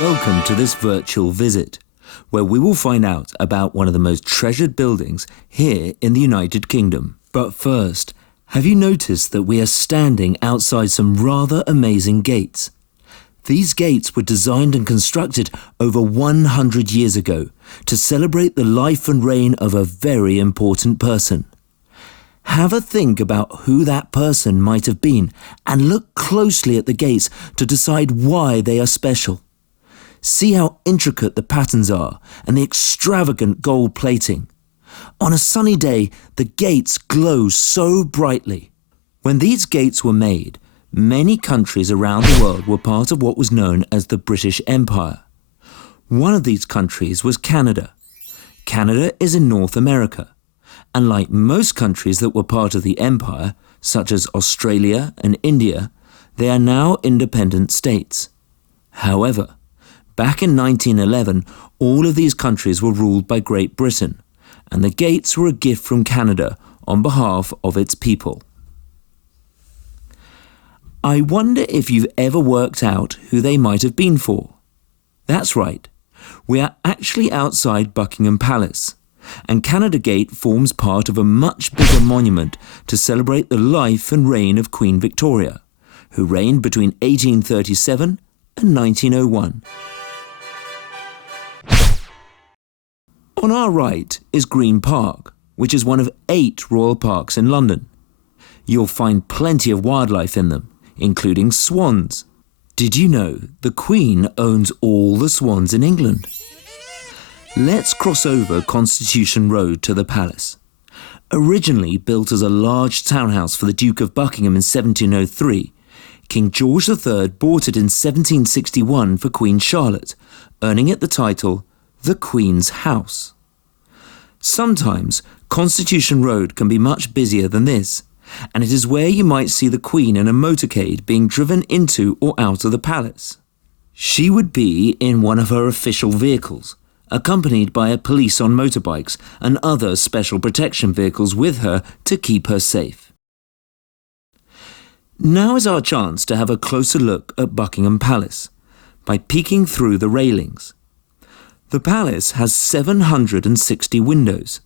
Welcome to this virtual visit, where we will find out about one of the most treasured buildings here in the United Kingdom. But first, have you noticed that we are standing outside some rather amazing gates? These gates were designed and constructed over 100 years ago to celebrate the life and reign of a very important person. Have a think about who that person might have been and look closely at the gates to decide why they are special. See how intricate the patterns are and the extravagant gold plating. On a sunny day, the gates glow so brightly. When these gates were made, many countries around the world were part of what was known as the British Empire. One of these countries was Canada. Canada is in North America, and like most countries that were part of the empire, such as Australia and India, they are now independent states. However, back in 1911, all of these countries were ruled by Great Britain, and the gates were a gift from Canada on behalf of its people. I wonder if you've ever worked out who they might have been for. That's right, we are actually outside Buckingham Palace, and Canada Gate forms part of a much bigger monument to celebrate the life and reign of Queen Victoria, who reigned between 1837 and 1901. On our right is Green Park, which is one of 8 royal parks in London. You'll find plenty of wildlife in them, including swans. Did you know the Queen owns all the swans in England? Let's cross over Constitution Road to the palace. Originally built as a large townhouse for the Duke of Buckingham in 1703, King George III bought it in 1761 for Queen Charlotte, earning it the title the Queen's House. Sometimes Constitution Road can be much busier than this, and it is where you might see the Queen in a motorcade being driven into or out of the palace. She would be in one of her official vehicles, accompanied by a police on motorbikes and other special protection vehicles with her to keep her safe. Now is our chance to have a closer look at Buckingham Palace by peeking through the railings. The palace has 760 windows.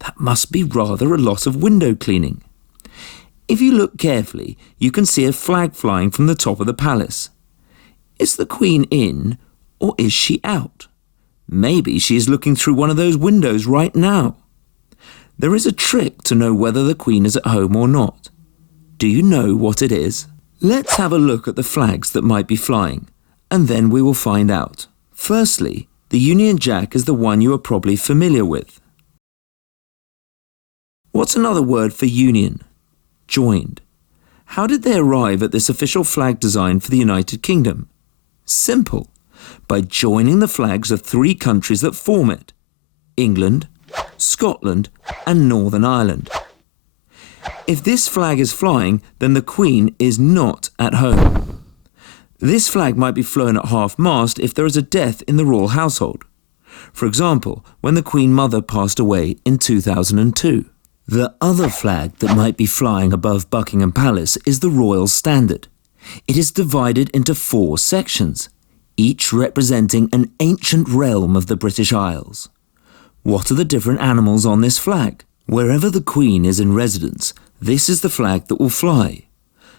That must be rather a lot of window cleaning. If you look carefully, you can see a flag flying from the top of the palace. Is the Queen in or is she out? Maybe she is looking through one of those windows right now. There is a trick to know whether the Queen is at home or not. Do you know what it is? Let's have a look at the flags that might be flying, and then we will find out. Firstly, the Union Jack is the one you are probably familiar with. What's another word for union? Joined. How did they arrive at this official flag design for the United Kingdom? Simple. By joining the flags of 3 countries that form it: England, Scotland, and Northern Ireland. If this flag is flying, then the Queen is not at home. This flag might be flown at half-mast if there is a death in the royal household. For example, when the Queen Mother passed away in 2002. The other flag that might be flying above Buckingham Palace is the Royal Standard. It is divided into 4 sections, each representing an ancient realm of the British Isles. What are the different animals on this flag? Wherever the Queen is in residence, this is the flag that will fly.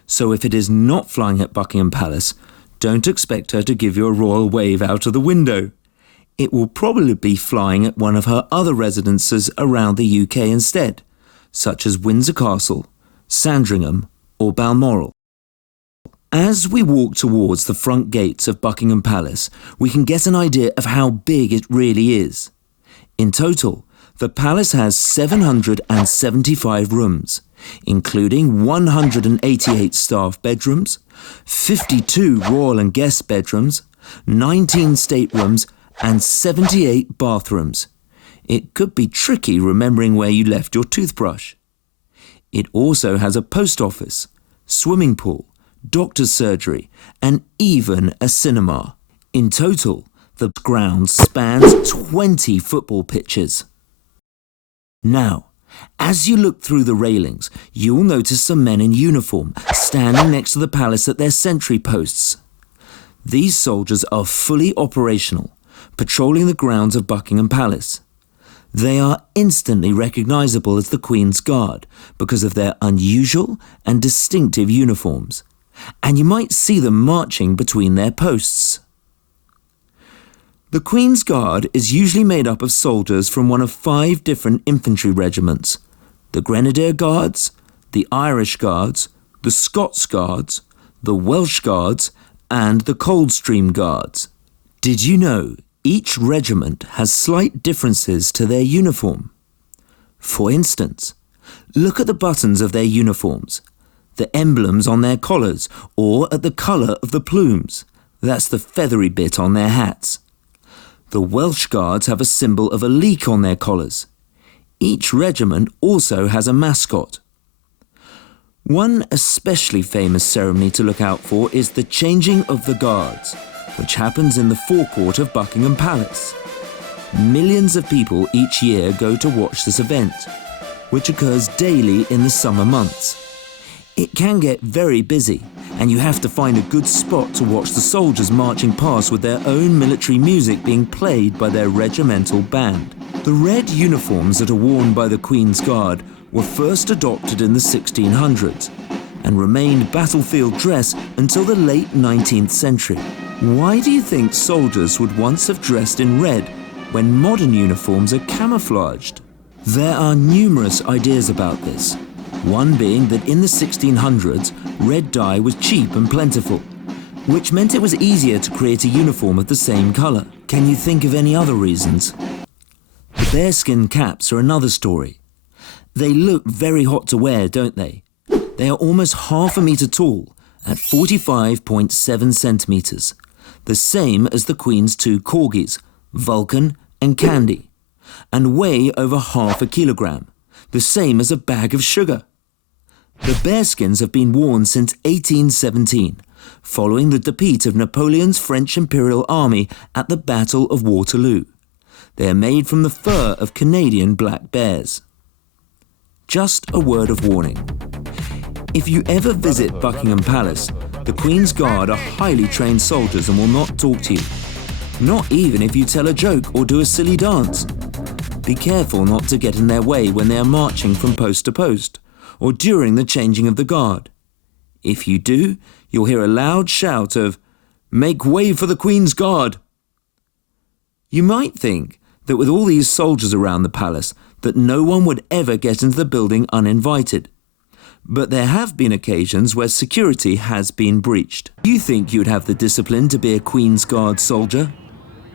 So if it is not flying at Buckingham Palace, don't expect her to give you a royal wave out of the window. It will probably be flying at one of her other residences around the UK instead, such as Windsor Castle, Sandringham, or Balmoral. As we walk towards the front gates of Buckingham Palace, we can get an idea of how big it really is. In total, the palace has 775 rooms, including 188 staff bedrooms, 52 royal and guest bedrooms, 19 staterooms, and 78 bathrooms. It could be tricky remembering where you left your toothbrush. It also has a post office, swimming pool, doctor's surgery, and even a cinema. In total, the ground spans 20 football pitches. Now, as you look through the railings, you'll notice some men in uniform standing next to the palace at their sentry posts. These soldiers are fully operational, patrolling the grounds of Buckingham Palace. They are instantly recognisable as the Queen's Guard because of their unusual and distinctive uniforms, and you might see them marching between their posts. The Queen's Guard is usually made up of soldiers from one of 5 different infantry regiments: the Grenadier Guards, the Irish Guards, the Scots Guards, the Welsh Guards, and the Coldstream Guards. Did you know each regiment has slight differences to their uniform? For instance, look at the buttons of their uniforms, the emblems on their collars, or at the colour of the plumes. That's the feathery bit on their hats. The Welsh Guards have a symbol of a leek on their collars. Each regiment also has a mascot. One especially famous ceremony to look out for is the changing of the guards, which happens in the forecourt of Buckingham Palace. Millions of people each year go to watch this event, which occurs daily in the summer months. It can get very busy, and you have to find a good spot to watch the soldiers marching past with their own military music being played by their regimental band. The red uniforms that are worn by the Queen's Guard were first adopted in the 1600s and remained battlefield dress until the late 19th century. Why do you think soldiers would once have dressed in red when modern uniforms are camouflaged? There are numerous ideas about this, one being that in the 1600s, red dye was cheap and plentiful, which meant it was easier to create a uniform of the same colour. Can you think of any other reasons? The bearskin caps are another story. They look very hot to wear, don't they? They are almost half a metre tall, at 45.7 centimetres, the same as the Queen's 2 corgis, Vulcan and Candy, and weigh over half a kilogram, the same as a bag of sugar. The bearskins have been worn since 1817, following the defeat of Napoleon's French Imperial Army at the Battle of Waterloo. They are made from the fur of Canadian black bears. Just a word of warning. If you ever visit Buckingham Palace, the Queen's Guard are highly trained soldiers and will not talk to you. Not even if you tell a joke or do a silly dance. Be careful not to get in their way when they are marching from post to post, or during the changing of the guard. If you do, you'll hear a loud shout of, "Make way for the Queen's Guard!" You might think that with all these soldiers around the palace, that no one would ever get into the building uninvited. But there have been occasions where security has been breached. Do you think you'd have the discipline to be a Queen's Guard soldier?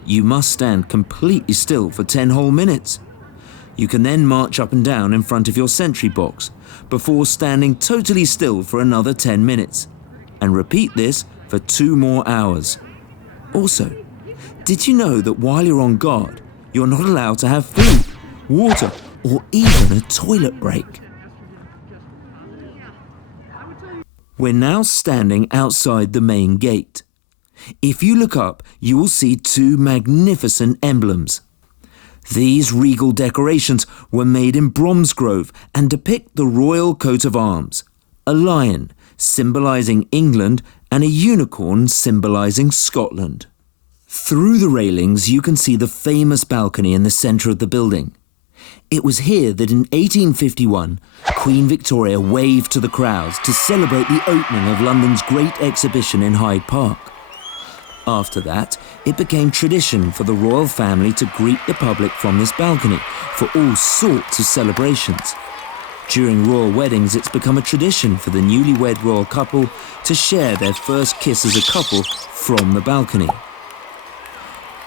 You must stand completely still for 10 whole minutes. You can then march up and down in front of your sentry box, before standing totally still for another 10 minutes, and repeat this for 2 more hours. Also, did you know that while you're on guard, you're not allowed to have food, water, or even a toilet break? We're now standing outside the main gate. If you look up, you will see 2 magnificent emblems. These regal decorations were made in Bromsgrove and depict the royal coat of arms, a lion symbolising England and a unicorn symbolising Scotland. Through the railings you can see the famous balcony in the centre of the building. It was here that in 1851, Queen Victoria waved to the crowds to celebrate the opening of London's great exhibition in Hyde Park. After that, it became tradition for the royal family to greet the public from this balcony for all sorts of celebrations. During royal weddings, it's become a tradition for the newlywed royal couple to share their first kiss as a couple from the balcony.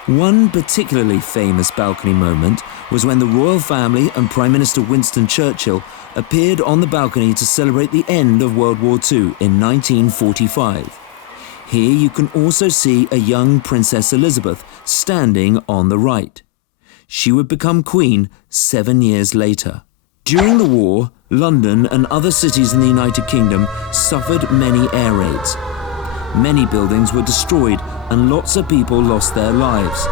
One particularly famous balcony moment was when the royal family and Prime Minister Winston Churchill appeared on the balcony to celebrate the end of World War II in 1945. Here you can also see a young Princess Elizabeth standing on the right. She would become Queen 7 years later. During the war, London and other cities in the United Kingdom suffered many air raids. Many buildings were destroyed and lots of people lost their lives.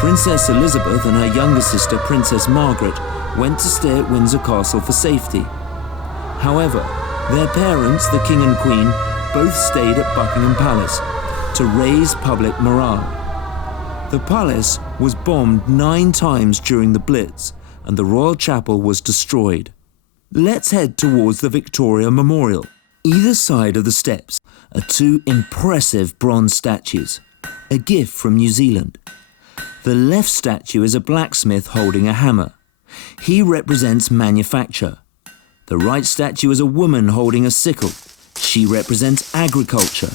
Princess Elizabeth and her younger sister Princess Margaret went to stay at Windsor Castle for safety. However, their parents, the King and Queen, both stayed at Buckingham Palace, to raise public morale. The palace was bombed 9 times during the Blitz, and the royal chapel was destroyed. Let's head towards the Victoria Memorial. Either side of the steps are 2 impressive bronze statues, a gift from New Zealand. The left statue is a blacksmith holding a hammer. He represents manufacture. The right statue is a woman holding a sickle. She represents agriculture.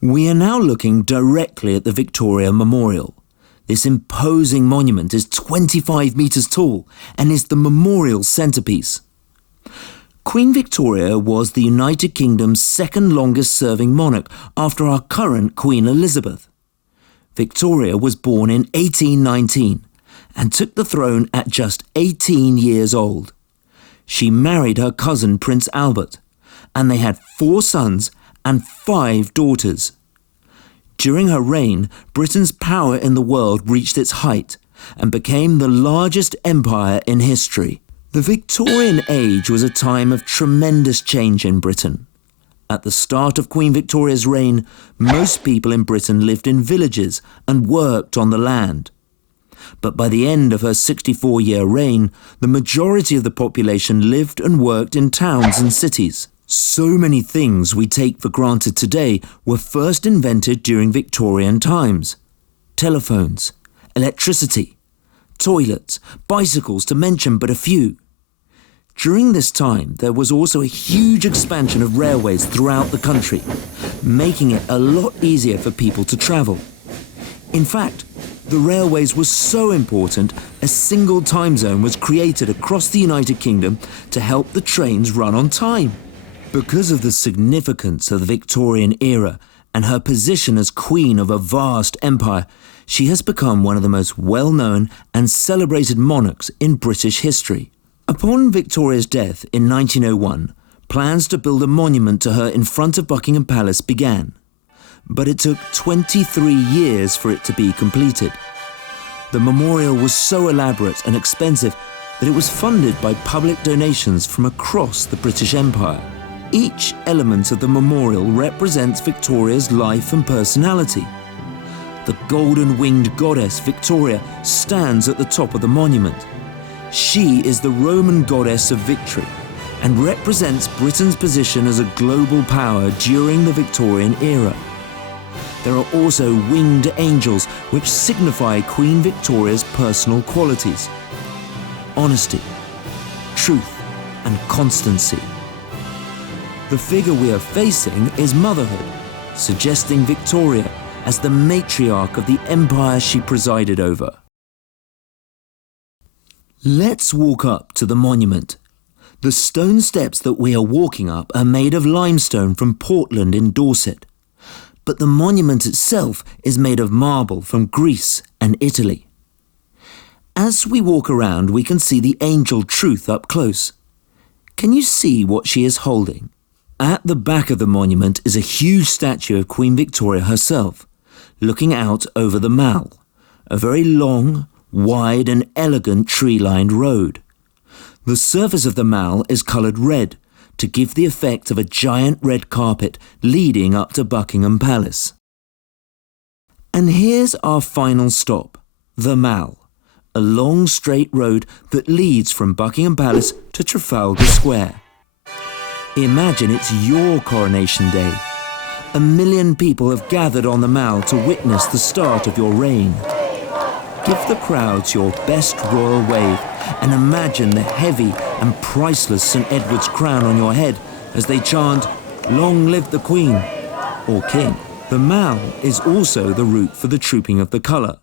We are now looking directly at the Victoria Memorial. This imposing monument is 25 metres tall and is the memorial's centrepiece. Queen Victoria was the United Kingdom's second longest serving monarch after our current Queen Elizabeth. Victoria was born in 1819 and took the throne at just 18 years old. She married her cousin Prince Albert, and they had 4 sons and 5 daughters. During her reign, Britain's power in the world reached its height and became the largest empire in history. The Victorian age was a time of tremendous change in Britain. At the start of Queen Victoria's reign, most people in Britain lived in villages and worked on the land. But by the end of her 64-year reign, the majority of the population lived and worked in towns and cities. So many things we take for granted today were first invented during Victorian times. Telephones, electricity, toilets, bicycles, to mention but a few. During this time, there was also a huge expansion of railways throughout the country, making it a lot easier for people to travel. In fact, the railways were so important, a single time zone was created across the United Kingdom to help the trains run on time. Because of the significance of the Victorian era and her position as queen of a vast empire, she has become one of the most well-known and celebrated monarchs in British history. Upon Victoria's death in 1901, plans to build a monument to her in front of Buckingham Palace began, but it took 23 years for it to be completed. The memorial was so elaborate and expensive that it was funded by public donations from across the British Empire. Each element of the memorial represents Victoria's life and personality. The golden-winged goddess Victoria stands at the top of the monument. She is the Roman goddess of victory and represents Britain's position as a global power during the Victorian era. There are also winged angels which signify Queen Victoria's personal qualities: honesty, truth, and constancy. The figure we are facing is motherhood, suggesting Victoria as the matriarch of the empire she presided over. Let's walk up to the monument. The stone steps that we are walking up are made of limestone from Portland in Dorset, but the monument itself is made of marble from Greece and Italy. As we walk around, we can see the angel Truth up close. Can you see what she is holding? At the back of the monument is a huge statue of Queen Victoria herself, looking out over the Mall, a very long, wide and elegant tree-lined road. The surface of the Mall is coloured red to give the effect of a giant red carpet leading up to Buckingham Palace. And here's our final stop, the Mall, a long straight road that leads from Buckingham Palace to Trafalgar Square. Imagine it's your coronation day. 1 million people have gathered on the Mall to witness the start of your reign. Give the crowds your best royal wave and imagine the heavy and priceless St. Edward's crown on your head as they chant, "Long live the Queen," or King. The Mall is also the route for the Trooping of the Colour,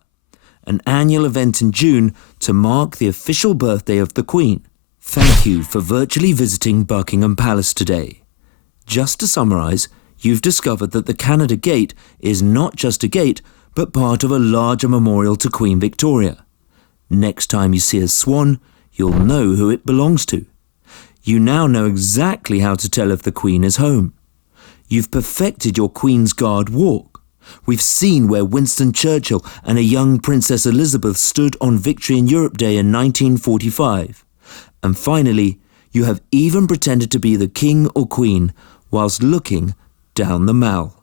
an annual event in June to mark the official birthday of the Queen. Thank you for virtually visiting Buckingham Palace today. Just to summarise, you've discovered that the Canada Gate is not just a gate, but part of a larger memorial to Queen Victoria. Next time you see a swan, you'll know who it belongs to. You now know exactly how to tell if the Queen is home. You've perfected your Queen's Guard walk. We've seen where Winston Churchill and a young Princess Elizabeth stood on Victory in Europe Day in 1945. And finally, you have even pretended to be the king or queen whilst looking down the Mall.